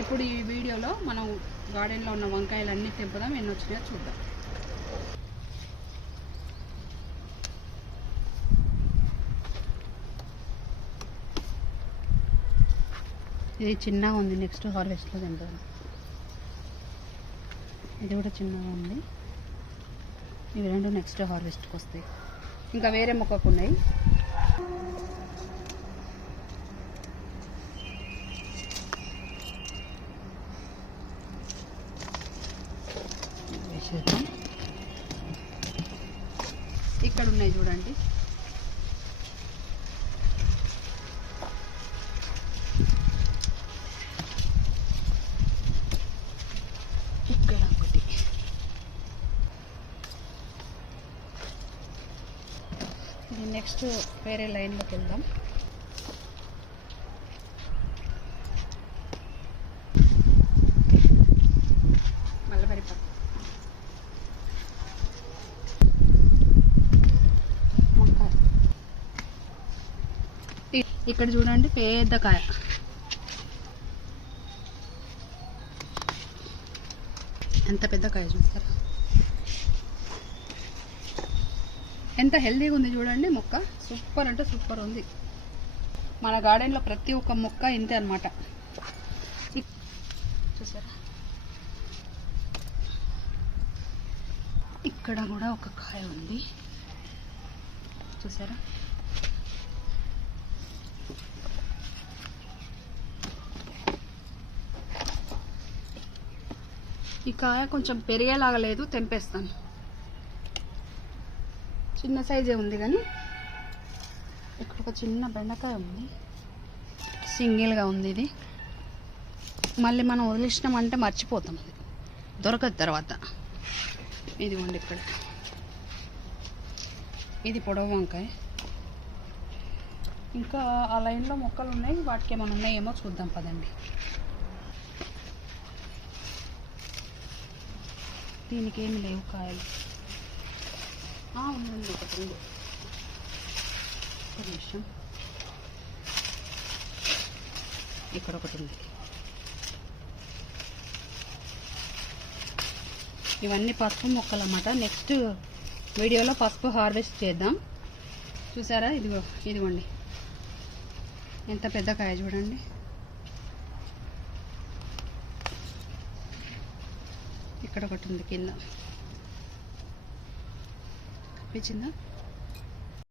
ఇప్పుడు ఈ వీడియోలో మనం గార్డెన్లో ఉన్న వంకాయలు అన్నీ తెంపుదాం, ఎన్ని వచ్చినాయో చూద్దాం. ఇది చిన్నగా ఉంది, నెక్స్ట్ హార్వెస్ట్లో తెంపుదాం. ఇది కూడా చిన్నగా ఉంది, ఇవి రెండు నెక్స్ట్ హార్వెస్ట్కి వస్తాయి. ఇంకా వేరే మొక్కకు ఉన్నాయి. ఇక్కడ ఉన్నాయి చూడండి. ఇక్కడ ఒకటి, ఇది నెక్స్ట్ వేరే లైన్లోకి వెళ్దాం. మల్లబరి పక్క ఇక్కడ చూడండి, పెద్ద కాయ. ఎంత పెద్ద కాయ చూస్తారా, ఎంత హెల్దీగా ఉంది చూడండి మొక్క. సూపర్ అంటే సూపర్ ఉంది. మన గార్డెన్లో ప్రతి ఒక్క మొక్క ఇంతే అనమాట. చూసారా, ఇక్కడ కూడా ఒక కాయ ఉంది చూసారా. ఈ కాయ కొంచెం పెరిగేలాగా లేదు, తెంపేస్తాను. చిన్న సైజే ఉంది కానీ ఇక్కడ ఒక చిన్న బెండకాయ ఉంది, సింగిల్గా ఉంది. ఇది మళ్ళీ మనం వదిలిసినామంటే మర్చిపోతాం, అది దొరకదు తర్వాత. ఇది ఉంది ఇక్కడ, ఇది పొడవు వంకాయ. ఇంకా ఆ లైన్లో మొక్కలు ఉన్నాయి, వాటికి ఏమైనా ఉన్నాయేమో చూద్దాం పదండి. దీనికి ఏమి లేవు కాయలు. ఉంది ఒకటి ఉంది, ఒక నిమిషం. ఇక్కడ ఒకటి ఉంది. ఇవన్నీ పసుపు మొక్కలు అన్నమాట. నెక్స్ట్ వీడియోలో పసుపు హార్వెస్ట్ చేద్దాం. చూసారా, ఇదిగోండి ఎంత పెద్ద కాయ చూడండి. ఇక్కడ ఒకటి ఉంది కింద, కనిపించిందా?